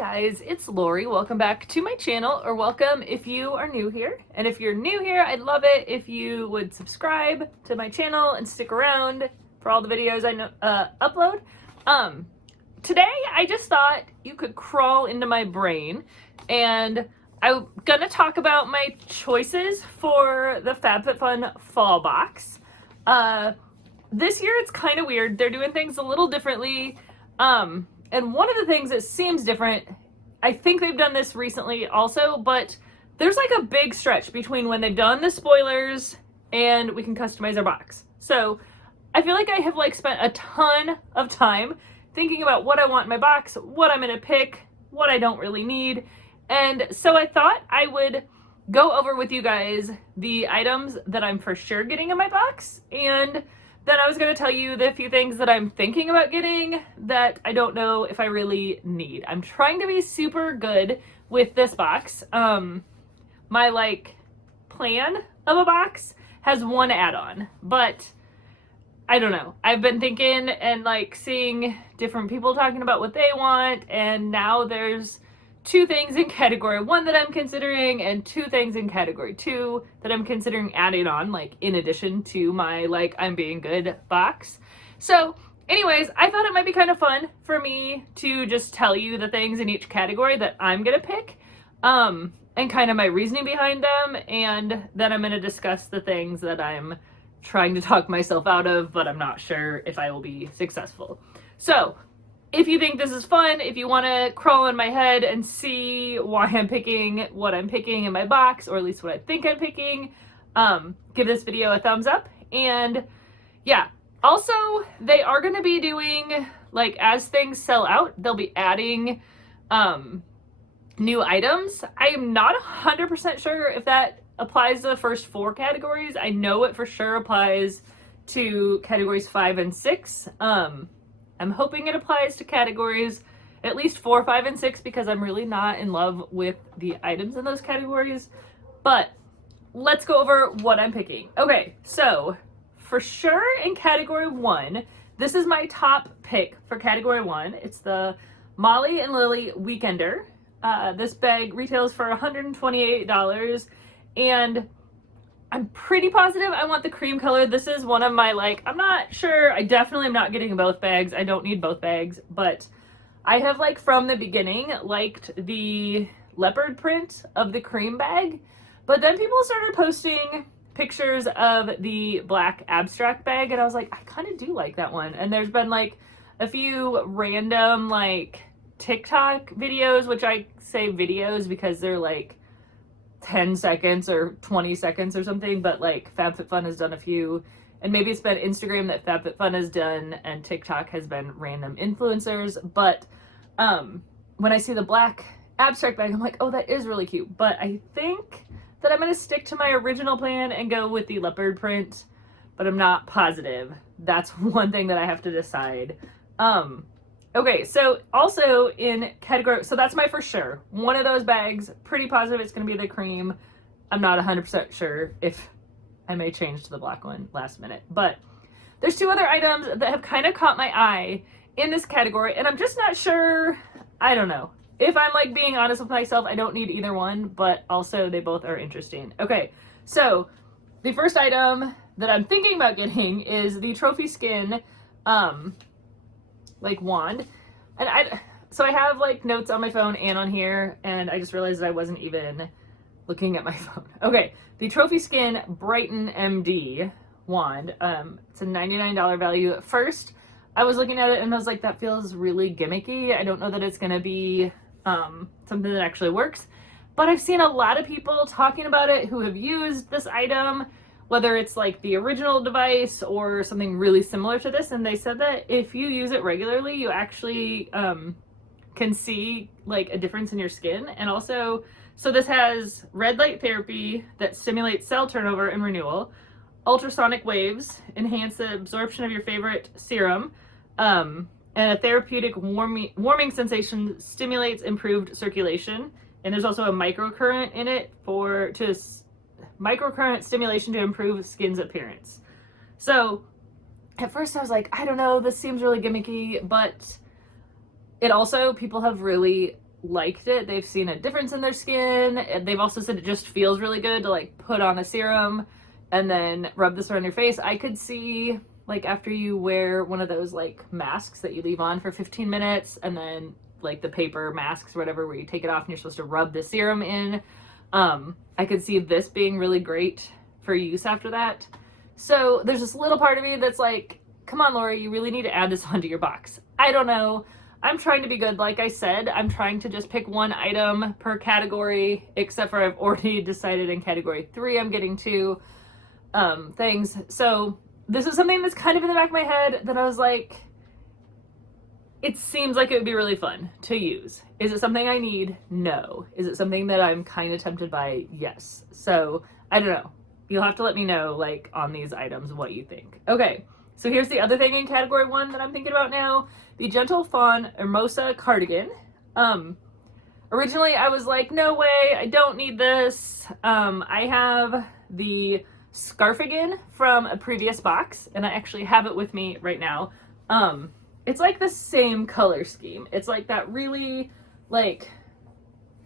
guys, it's Lori. Welcome back to my channel, or welcome if you are new here. And if you're new here, I'd love it if you would subscribe to my channel and stick around for all the videos I upload. Today I just thought you could crawl into my brain, and I'm gonna talk about my choices for the Fab Fit Fun Fall Box. This year it's kind of weird. They're doing things a little differently. And one of the things that seems different, I think they've done this recently also, but there's like a big stretch between when they've done the spoilers and we can customize our box. So I feel like I have like spent a ton of time thinking about what I want in my box, what I'm gonna pick, what I don't really need. And so I thought I would go over with you guys the items that I'm for sure getting in my box, and then I was going to tell you the few things that I'm thinking about getting that I don't know if I really need. I'm trying to be super good with this box. My like plan of a box has one add-on, but I don't know. I've been thinking and like seeing different people talking about what they want, and now there's two things in category 1 that I'm considering and two things in category 2 that I'm considering adding on, like in addition to my like I'm being good box. So anyways, I thought it might be kind of fun for me to just tell you the things in each category that I'm gonna pick, and kind of my reasoning behind them, and then I'm gonna discuss the things that I'm trying to talk myself out of, but I'm not sure if I will be successful. So if you think this is fun, if you want to crawl in my head and see why I'm picking what I'm picking in my box, or at least what I think I'm picking, give this video a thumbs up. And yeah, also they are going to be doing, like, as things sell out, they'll be adding new items. I am not 100% sure if that applies to the first 4 categories. I know it for sure applies to categories 5 and 6. I'm hoping it applies to categories at least 4, 5, and 6 because I'm really not in love with the items in those categories. But let's go over what I'm picking. Okay, so for sure in category 1, this is my top pick for category 1. It's the Molly and Lily Weekender. This bag retails for $128, and I'm pretty positive I want the cream color. This is one of my, like, I'm not sure. I definitely am not getting both bags. I don't need both bags, but I have, like, from the beginning liked the leopard print of the cream bag. But then people started posting pictures of the black abstract bag, and I was like, I kind of do like that one. And there's been, like, a few random, like, TikTok videos, which I say videos because they're, like, 10 seconds or 20 seconds or something, but like Fab Fit Fun has done a few, and maybe it's been Instagram that Fab Fit Fun has done, and TikTok has been random influencers. But when I see the black abstract bag, I'm like, oh, that is really cute. But I think that I'm gonna stick to my original plan and go with the leopard print, but I'm not positive. That's one thing that I have to decide. Okay, so also in category, so that's my for sure. One of those bags, pretty positive it's going to be the cream. I'm not 100% sure if I may change to the black one last minute. But there's 2 other items that have kind of caught my eye in this category, and I'm just not sure, I don't know. If I'm like being honest with myself, I don't need either one, but also they both are interesting. Okay, so the first item that I'm thinking about getting is the Trophy Skin like wand, and so I have like notes on my phone and on here, and I just realized that I wasn't even looking at my phone. Okay, the Trophy Skin Brighton MD wand. It's a $99 value. At first I was looking at it and I was like, that feels really gimmicky. I don't know that it's gonna be something that actually works, but I've seen a lot of people talking about it who have used this item, whether it's like the original device or something really similar to this, and they said that if you use it regularly, you actually can see like a difference in your skin. And also, so this has red light therapy that stimulates cell turnover and renewal, ultrasonic waves enhance the absorption of your favorite serum, and a therapeutic warming sensation stimulates improved circulation. And there's also a microcurrent in it microcurrent stimulation to improve skin's appearance. So at first I was like, I don't know, this seems really gimmicky, but it also, people have really liked it. They've seen a difference in their skin. And they've also said it just feels really good to like put on a serum and then rub this around your face. I could see like after you wear one of those like masks that you leave on for 15 minutes and then like the paper masks or whatever where you take it off and you're supposed to rub the serum in. I could see this being really great for use after that. So there's this little part of me that's like, come on, Lori, you really need to add this onto your box. I don't know. I'm trying to be good. Like I said, I'm trying to just pick one item per category, except for I've already decided in category 3 I'm getting 2 things. So this is something that's kind of in the back of my head that I was like, it seems like it would be really fun to use. Is it something I need? No. Is it something that I'm kind of tempted by? Yes. So I don't know. You'll have to let me know like on these items what you think. Okay. So here's the other thing in category 1 that I'm thinking about now. The Gentle Fawn Hermosa cardigan. Originally I was like, no way, I don't need this. I have the Scarfigan from a previous box, and I actually have it with me right now. It's like the same color scheme. It's like that really like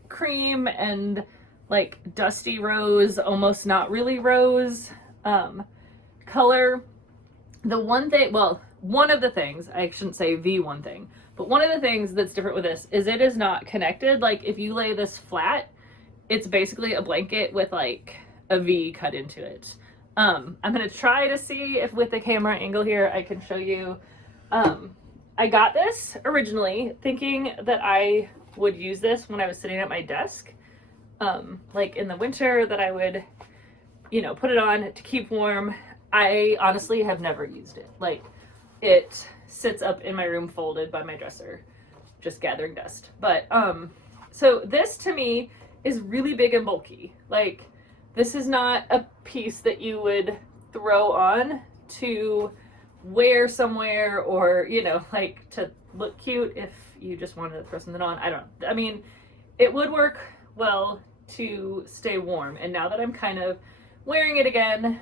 cream and like dusty rose, almost not really rose color. The one thing, well, one of the things, I shouldn't say the one thing, but one of the things that's different with this is it is not connected. Like if you lay this flat, it's basically a blanket with like a V cut into it. I'm gonna try to see if with the camera angle here I can show you. I got this originally thinking that I would use this when I was sitting at my desk, like in the winter, that I would, you know, put it on to keep warm. I honestly have never used it. Like it sits up in my room folded by my dresser, just gathering dust. But so this to me is really big and bulky. Like this is not a piece that you would throw on to wear somewhere, or, you know, like to look cute if you just wanted to throw something on. I mean, it would work well to stay warm. And now that I'm kind of wearing it again,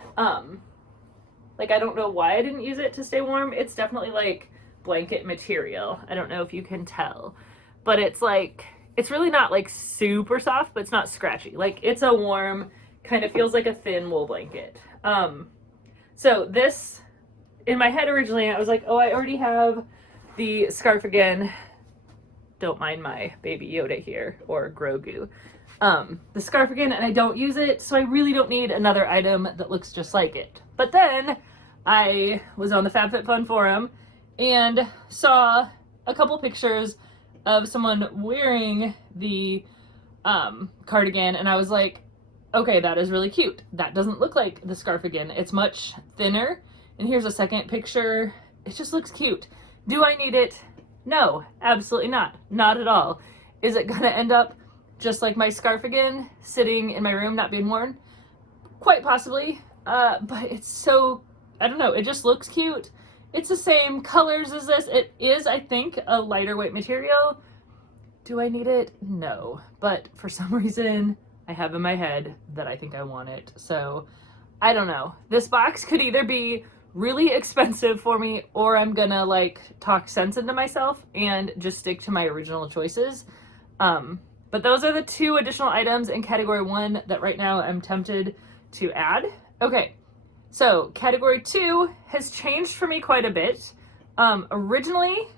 like I don't know why I didn't use it to stay warm. It's definitely like blanket material. I don't know if you can tell, but it's like, it's really not like super soft, but it's not scratchy. Like it's a warm, kind of feels like a thin wool blanket. So this, in my head originally, I was like, oh, I already have the Scarfigan. Don't mind my baby Yoda here, or Grogu. The Scarfigan, and I don't use it, so I really don't need another item that looks just like it. But then I was on the Fab Fit Fun forum and saw a couple pictures of someone wearing the cardigan, and I was like, okay, that is really cute. That doesn't look like the Scarfigan. It's much thinner. And here's a second picture. It just looks cute. Do I need it? No, absolutely not. Not at all. Is it gonna end up just like my Scarfigan sitting in my room not being worn? Quite possibly. But it's so, I don't know, it just looks cute. It's the same colors as this. It is, I think, a lighter weight material. Do I need it? No. But for some reason, I have in my head that I think I want it. So I don't know. This box could either be really expensive for me, or I'm gonna like talk sense into myself and just stick to my original choices. But those are the 2 additional items in category 1 that right now I'm tempted to add. Okay, so category 2 has changed for me quite a bit. Originally,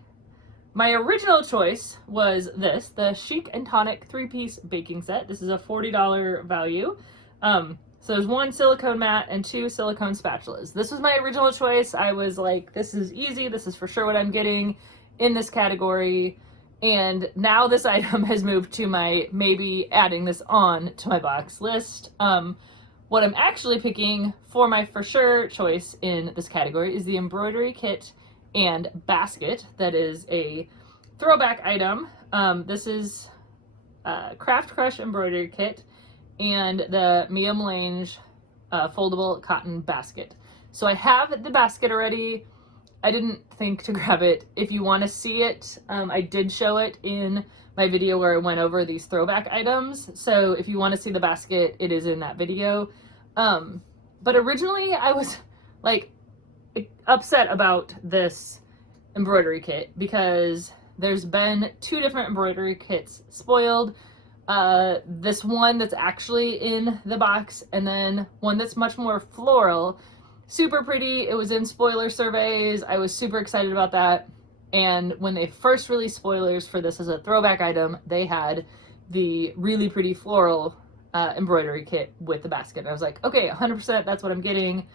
my original choice was this, the Chic and Tonic 3-piece baking set. This is a $40 value. So there's 1 silicone mat and 2 silicone spatulas. This was my original choice. I was like, this is easy. This is for sure what I'm getting in this category. And now this item has moved to my maybe adding this on to my box list. What I'm actually picking for my for sure choice in this category is the embroidery kit and basket. That is a throwback item. This is Craft Crush embroidery kit and the Mia Melange foldable cotton basket. So I have the basket already. I didn't think to grab it. If you want to see it, I did show it in my video where I went over these throwback items. So if you want to see the basket, it is in that video. But originally I was like upset about this embroidery kit because there's been 2 different embroidery kits spoiled. This one that's actually in the box, and then one that's much more floral. Super pretty. It was in spoiler surveys. I was super excited about that. And when they first released spoilers for this as a throwback item, they had the really pretty floral embroidery kit with the basket. And I was like, okay, 100% that's what I'm getting.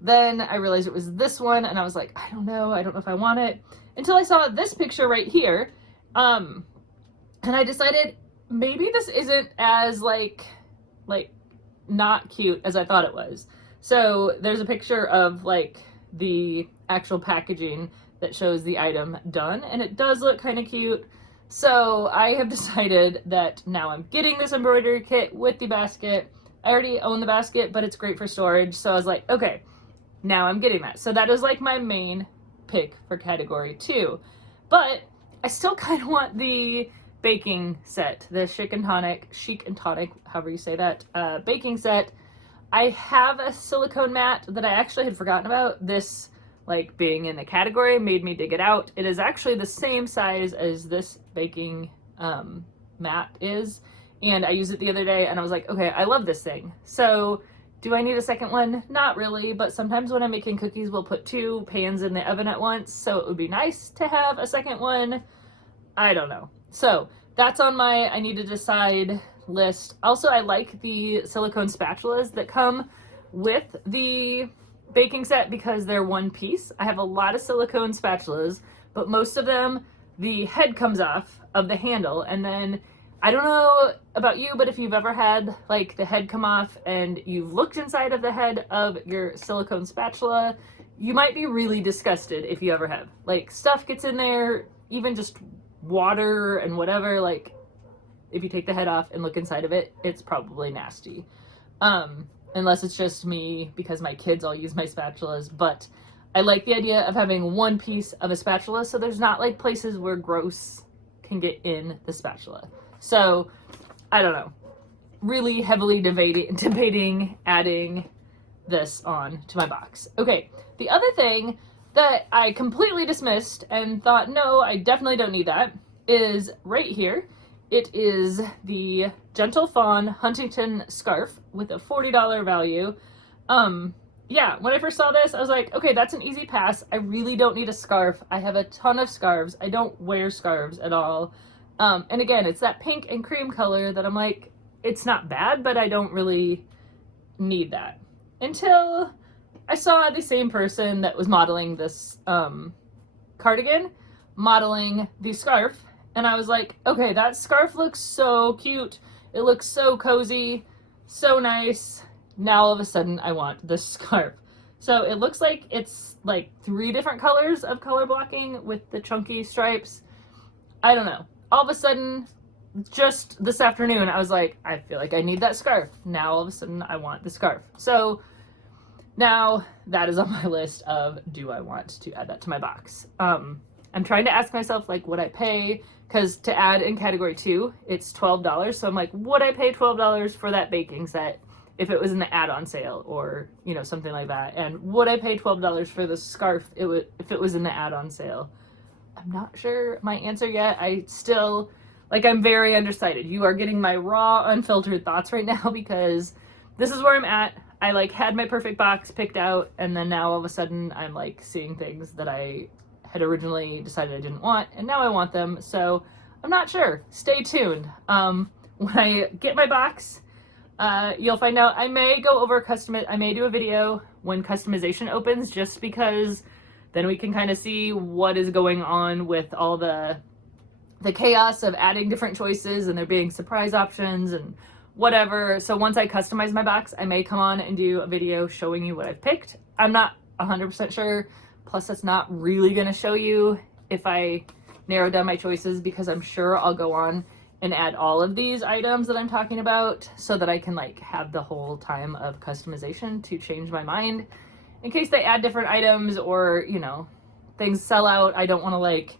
Then I realized it was this one, and I was like, I don't know if I want it. Until I saw this picture right here. And I decided maybe this isn't as like not cute as I thought it was. So there's a picture of like the actual packaging that shows the item done, and it does look kind of cute. So I have decided that now I'm getting this embroidery kit with the basket. I already own the basket, but it's great for storage. So I was like, okay, now I'm getting that. So that is like my main pick for category 2. But I still kind of want the baking set, the chic and tonic, however you say that, baking set. I have a silicone mat that I actually had forgotten about. This, like, being in the category made me dig it out. It is actually the same size as this baking mat is, and I used it the other day, and I was like, okay, I love this thing. So do I need a second one? Not really, but sometimes when I'm making cookies, we'll put 2 pans in the oven at once, so it would be nice to have a second one. I don't know. So that's on my I need to decide list. Also, I like the silicone spatulas that come with the baking set because they're one piece. I have a lot of silicone spatulas, but most of them, the head comes off of the handle, and then I don't know about you, but if you've ever had like the head come off and you've looked inside of the head of your silicone spatula, you might be really disgusted if you ever have. Like, stuff gets in there, even just water and whatever. Like, if you take the head off and look inside of it, it's probably nasty. Unless it's just me because my kids all use my spatulas, but I like the idea of having one piece of a spatula so there's not like places where gross can get in the spatula. So I don't know, really heavily debating adding this on to my box. Okay, the other thing that I completely dismissed and thought, no, I definitely don't need that, is right here. It is the Gentle Fawn Huntington scarf with a $40 value. Yeah, when I first saw this, I was like, okay, that's an easy pass. I really don't need a scarf. I have a ton of scarves. I don't wear scarves at all. And again, it's that pink and cream color that I'm like, it's not bad, but I don't really need that. Until I saw the same person that was modeling this cardigan modeling the scarf. And I was like, okay, that scarf looks so cute. It looks so cozy, so nice. Now all of a sudden I want this scarf. So it looks like it's like 3 different colors of color blocking with the chunky stripes. I don't know. All of a sudden, just this afternoon, I was like, I feel like I need that scarf. Now all of a sudden I want the scarf. So now that is on my list of, do I want to add that to my box? I'm trying to ask myself, like, would I pay? Because to add in category 2, it's $12. So I'm like, would I pay $12 for that baking set if it was in the add-on sale or, you know, something like that? And would I pay $12 for the scarf if it was in the add-on sale? I'm not sure my answer yet. I still, like, I'm very undecided. You are getting my raw, unfiltered thoughts right now because this is where I'm at. I, like, had my perfect box picked out, and then now all of a sudden I'm, like, seeing things that I had originally decided I didn't want, and now I want them, so I'm not sure. Stay tuned. When I get my box, you'll find out. I may go over I may do a video when customization opens, just because then we can kind of see what is going on with all the chaos of adding different choices and there being surprise options and whatever. So once I customize my box, I may come on and do a video showing you what I've picked. I'm not 100% sure. Plus, that's not really going to show you if I narrow down my choices, because I'm sure I'll go on and add all of these items that I'm talking about so that I can, like, have the whole time of customization to change my mind in case they add different items or, you know, things sell out. I don't want to, like,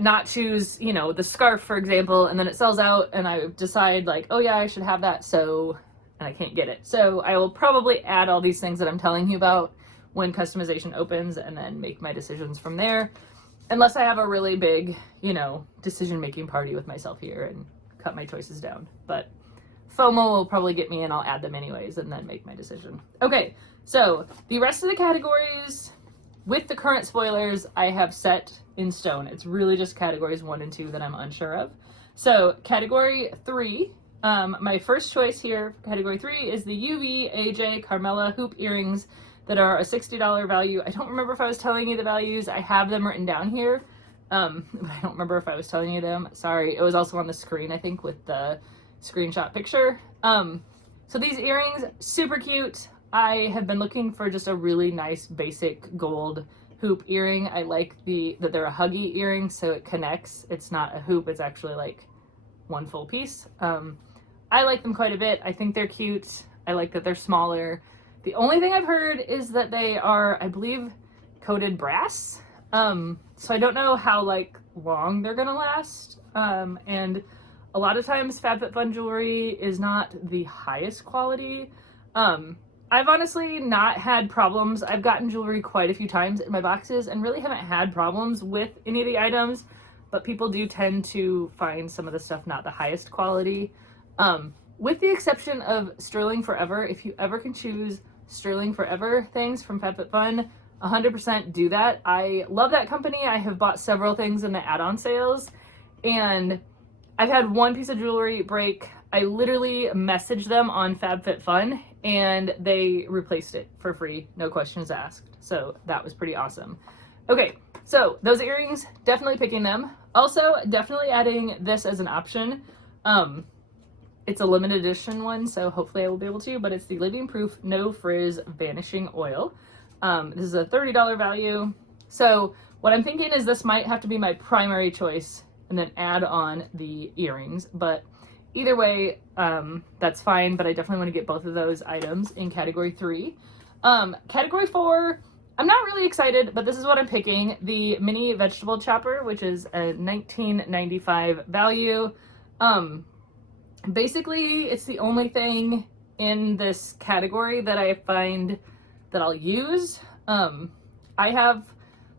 not choose, you know, the scarf, for example, and then it sells out and I decide, like, oh yeah, I should have that, so, and I can't get it. So I will probably add all these things that I'm telling you about when customization opens and then make my decisions from there. unless I have a really big, you know, decision-making party with myself here and cut my choices down. But FOMO will probably get me and I'll add them anyways and then make my decision. Okay, so the rest of the categories with the current spoilers I have set in stone. It's really just categories 1 and 2 that I'm unsure of. So category 3, my first choice here for category 3 is the UV AJ Carmela hoop earrings that are a $60 value. I don't remember if I was telling you the values. I have them written down here. But I don't remember if I was telling you them. Sorry, it was also on the screen, I think, with the screenshot picture. So these earrings, super cute. I have been looking for just a really nice basic gold hoop earring. I like that they're a huggy earring, so it connects. It's not a hoop, it's actually like one full piece. I like them quite a bit. I think they're cute. I like that they're smaller. The only thing I've heard is that they are, I believe, coated brass. So I don't know how like long they're gonna last. And a lot of times Fab Fit Fun jewelry is not the highest quality. I've honestly not had problems. I've gotten jewelry quite a few times in my boxes and really haven't had problems with any of the items, but people do tend to find some of the stuff not the highest quality. With the exception of Sterling Forever, if you ever can choose Sterling Forever things from Fab Fit Fun, 100% do that. I love that company. I have bought several things in the add-on sales, and I've had one piece of jewelry break. I literally messaged them on Fab Fit Fun and they replaced it for free, no questions asked. So that was pretty awesome. Okay, so those earrings, definitely picking them. Also, definitely adding this as an option. It's a limited edition one, so hopefully I will be able to, but it's the Living Proof No Frizz Vanishing Oil. This is a $30 value. So what I'm thinking is this might have to be my primary choice and then add on the earrings, but either way, that's fine, but I definitely want to get both of those items in category 3. Category 4, I'm not really excited, but this is what I'm picking. The mini vegetable chopper, which is a $19.95 value. Basically, it's the only thing in this category that I find that I'll use. I have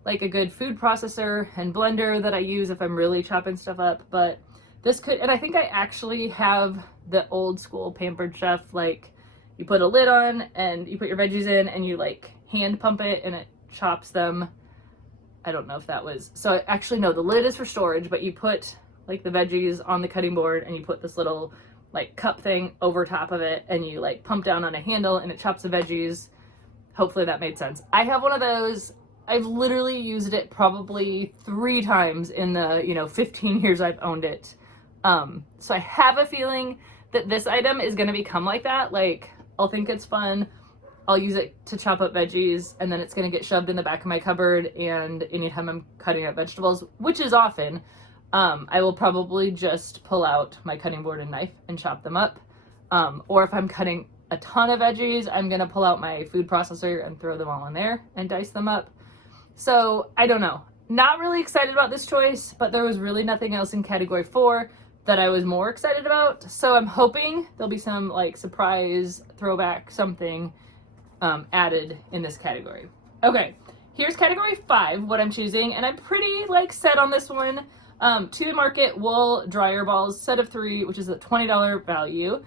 like a good food processor and blender that I use if I'm really chopping stuff up, but this could, and I think I actually have the old school Pampered Chef, like you put a lid on and you put your veggies in and you like hand pump it and it chops them. I don't know if that was, so actually no, the lid is for storage, but you put like the veggies on the cutting board and you put this little like cup thing over top of it and you like pump down on a handle and it chops the veggies. Hopefully that made sense. I have one of those. I've literally used it probably 3 times in the, 15 years I've owned it. So I have a feeling that this item is going to become like that. Like, I'll think it's fun. I'll use it to chop up veggies, and then it's going to get shoved in the back of my cupboard, and anytime I'm cutting up vegetables, which is often, I will probably just pull out my cutting board and knife and chop them up. Or if I'm cutting a ton of veggies, I'm going to pull out my food processor and throw them all in there and dice them up. So, I don't know. Not really excited about this choice, but there was really nothing else in category 4 that I was more excited about. So I'm hoping there'll be some like surprise throwback something added in this category. Okay, here's category 5, what I'm choosing, and I'm pretty like set on this one. To the Market wool dryer balls, set of 3, which is a $20 value.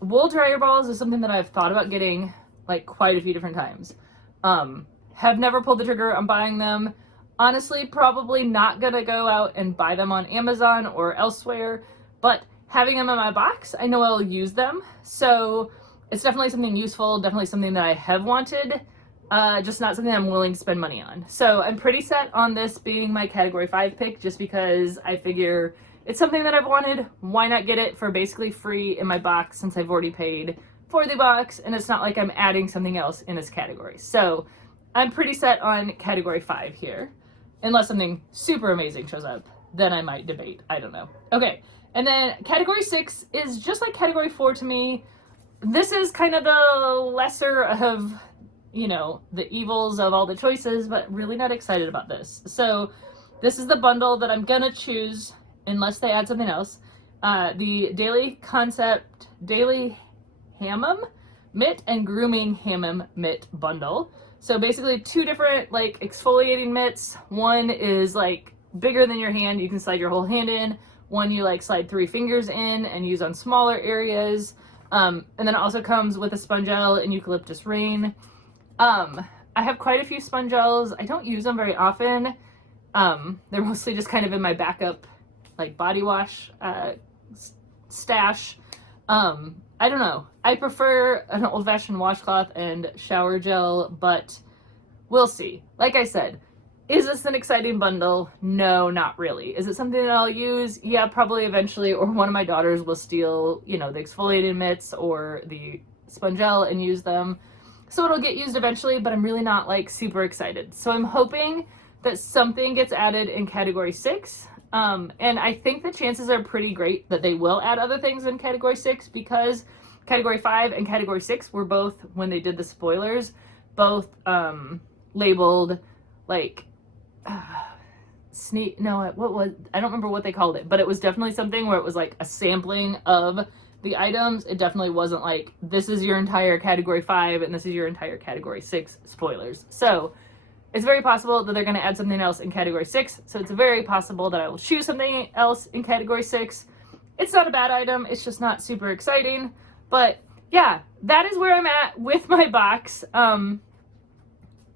Wool dryer balls is something that I've thought about getting like quite a few different times. Have never pulled the trigger on buying them. Honestly, probably not gonna go out and buy them on Amazon or elsewhere, but having them in my box, I know I'll use them. So it's definitely something useful, definitely something that I have wanted, just not something I'm willing to spend money on. So I'm pretty set on this being my category 5 pick, just because I figure it's something that I've wanted. Why not get it for basically free in my box since I've already paid for the box, and it's not like I'm adding something else in this category. So I'm pretty set on category 5 here. Unless something super amazing shows up, then I might debate. I don't know. Okay, and then category 6 is just like category 4 to me. This is kind of the lesser of, the evils of all the choices, but really not excited about this. So this is the bundle that I'm gonna choose unless they add something else. The Daily Hammam Mitt and Grooming Hammam Mitt bundle. So basically 2 different like exfoliating mitts. One is like bigger than your hand, you can slide your whole hand in. One you like slide 3 fingers in and use on smaller areas. And then it also comes with a sponge gel and eucalyptus rain. I have quite a few sponge gels. I don't use them very often. They're mostly just kind of in my backup like body wash stash. I don't know. I prefer an old-fashioned washcloth and shower gel, but we'll see. Like I said, is this an exciting bundle? No, not really. Is it something that I'll use? Yeah, probably eventually, or one of my daughters will steal, you know, the exfoliating mitts or the sponge gel and use them. So it'll get used eventually, but I'm really not like super excited. So I'm hoping that something gets added in category 6. And I think the chances are pretty great that they will add other things in category 6, because category 5 and category 6 were both, when they did the spoilers, both labeled like I don't remember what they called it, but it was definitely something where it was like a sampling of the items. It definitely wasn't like, this is your entire category 5 and this is your entire category 6 spoilers. So it's very possible that they're going to add something else in category 6. So it's very possible that I will choose something else in category 6. It's not a bad item. It's just not super exciting. But yeah, that is where I'm at with my box.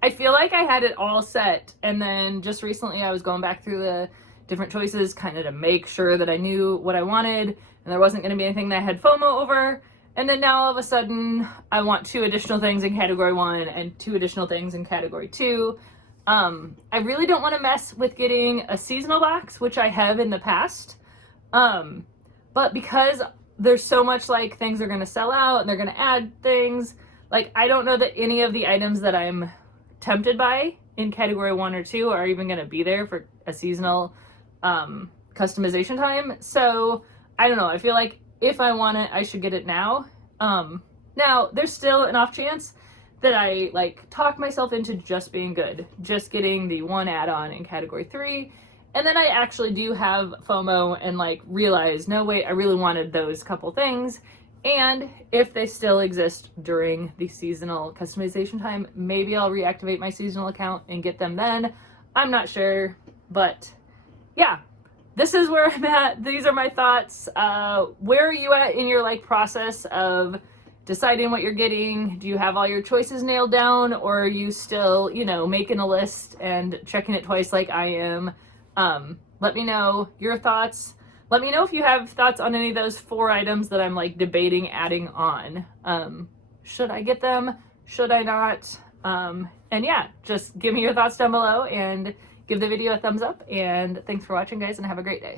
I feel like I had it all set, and then just recently I was going back through the different choices kind of to make sure that I knew what I wanted and there wasn't going to be anything that I had FOMO over. And then now all of a sudden I want 2 additional things in category 1 and 2 additional things in category 2. I really don't want to mess with getting a seasonal box, which I have in the past. But because there's so much like things are going to sell out and they're going to add things, like I don't know that any of the items that I'm tempted by in category 1 or 2 are even going to be there for a seasonal customization time. So I don't know. I feel like if I want it, I should get it now. Now there's still an off chance that I like talk myself into just being good, just getting the 1 add-on in category 3. And then I actually do have FOMO and like realize, no wait, I really wanted those couple things. And if they still exist during the seasonal customization time, maybe I'll reactivate my seasonal account and get them then. I'm not sure, but yeah, this is where I'm at. These are my thoughts. Where are you at in your like process of deciding what you're getting? Do you have all your choices nailed down, or are you still, you know, making a list and checking it twice like I am? Let me know your thoughts. Let me know if you have thoughts on any of those 4 items that I'm like debating adding on. Should I get them? Should I not? And yeah, just give me your thoughts down below and give the video a thumbs up. And thanks for watching, guys, and have a great day.